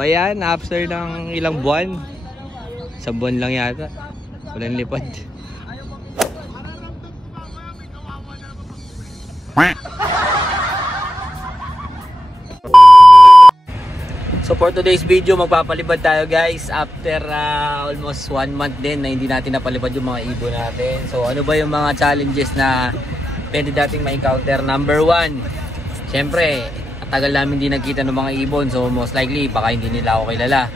ayan, after ng ilang buwan, isang buwan lang yata, walang lipad. So for today's video, magpapalipad tayo guys after almost 1 month din na hindi natin napalipad yung mga ibon natin. So ano ba yung mga challenges na pwede dating ma-encounter? Number 1, syempre, tagal namin hindi nagkita ng mga ibon, so most likely baka hindi nila ako kilala.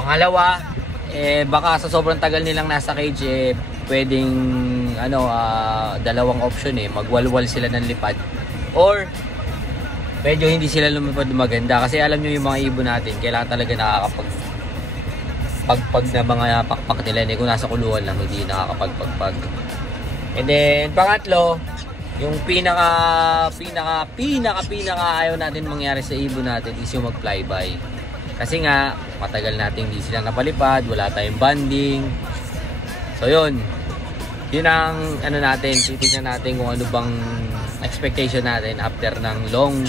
Pangalawa, baka sa sobrang tagal nilang nasa cage, pwedeng dalawang option, magwalwal sila ng lipad or medyo hindi sila lumipad maganda. Kasi alam nyo yung mga ibon natin, kailangan talaga nakakapagpagpag na mga pakpak nila, kung nasa kulungan lang hindi nakakapagpagpag. And then pangatlo, yung pinaka ayaw natin mangyari sa ibon natin is yung mag flyby. Kasi nga matagal natin hindi sila napalipad, wala tayong banding. So yun ang natin, titignan natin kung ano bang expectation natin after ng long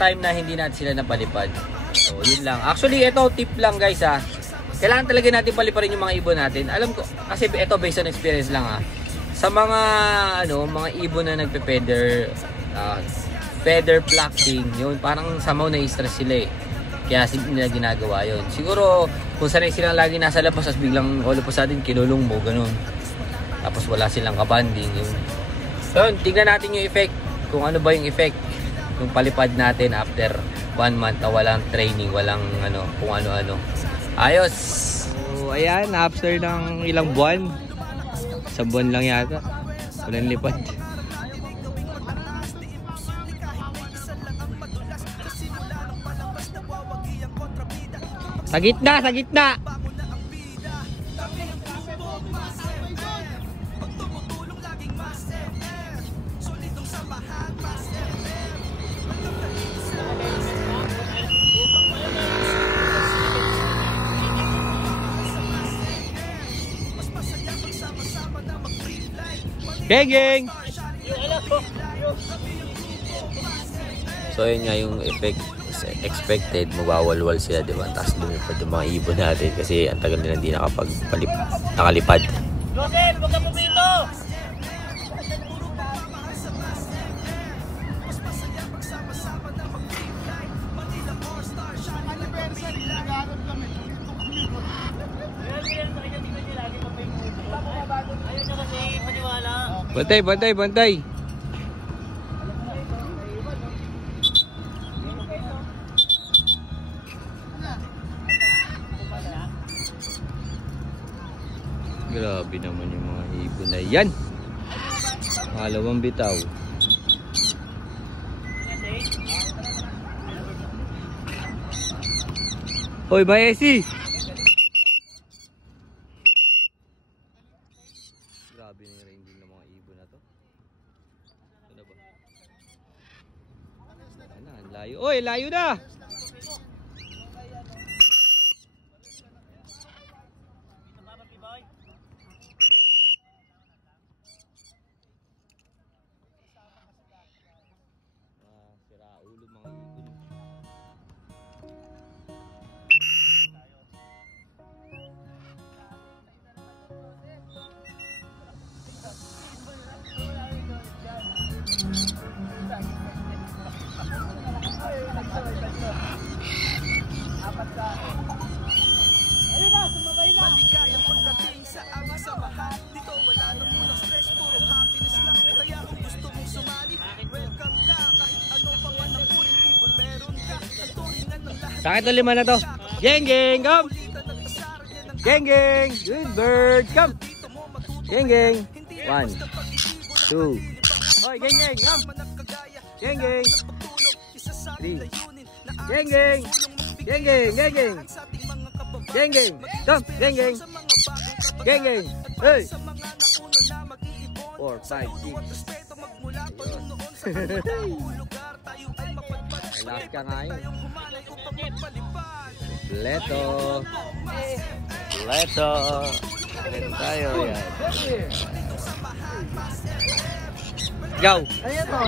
time na hindi natin sila napalipad. So yun lang. Actually ito tip lang guys kailangan talaga natin paliparin yung mga ibon natin. Alam ko kasi ito based on experience lang sa mga mga ibon na nagpe-feather feather plucking, yun parang somehow na-stress sila kaya nila ginagawa yun. Siguro kung sanay silang lagi nasa labas as biglang all of a sudden kinulong mo ganun, tapos wala silang kabanding yun. So yun, tingnan natin yung effect, kung ano ba yung effect yung palipad natin after 1 month na walang training, walang kung ano-ano. Ayos. So ayan, after ng ilang buwan, isang buwan lang yata, walang lipad. Sa gitna, sa gitna. Geng! So yun nga yung effect expected, mawawalwal sila, diba? Tapos lumipad yung mga ibon natin kasi ang tagal nila hindi nakalipad. Joseph, huwag ka po dito! Bantay! Grabe naman yung mga ibon na yan. Pangalawang bitaw. Hoy, Maesi! Grabe na yung ranging ng mga ibon na to. Ano ba? Ang layo. Oy, layo na! Bakit na 5 na to? Geng! Come! Geng! Good bird! Come! Geng! 1, 2. Hoy, geng! Come! Geng! 3. Geng! Come! Geng! Hey! 4, 5, 6. Last ka nga yun. Leto tayo yan. Go! Ano yan to?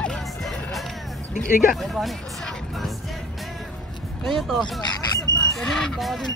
Diga! Ganito. Ganun, baka din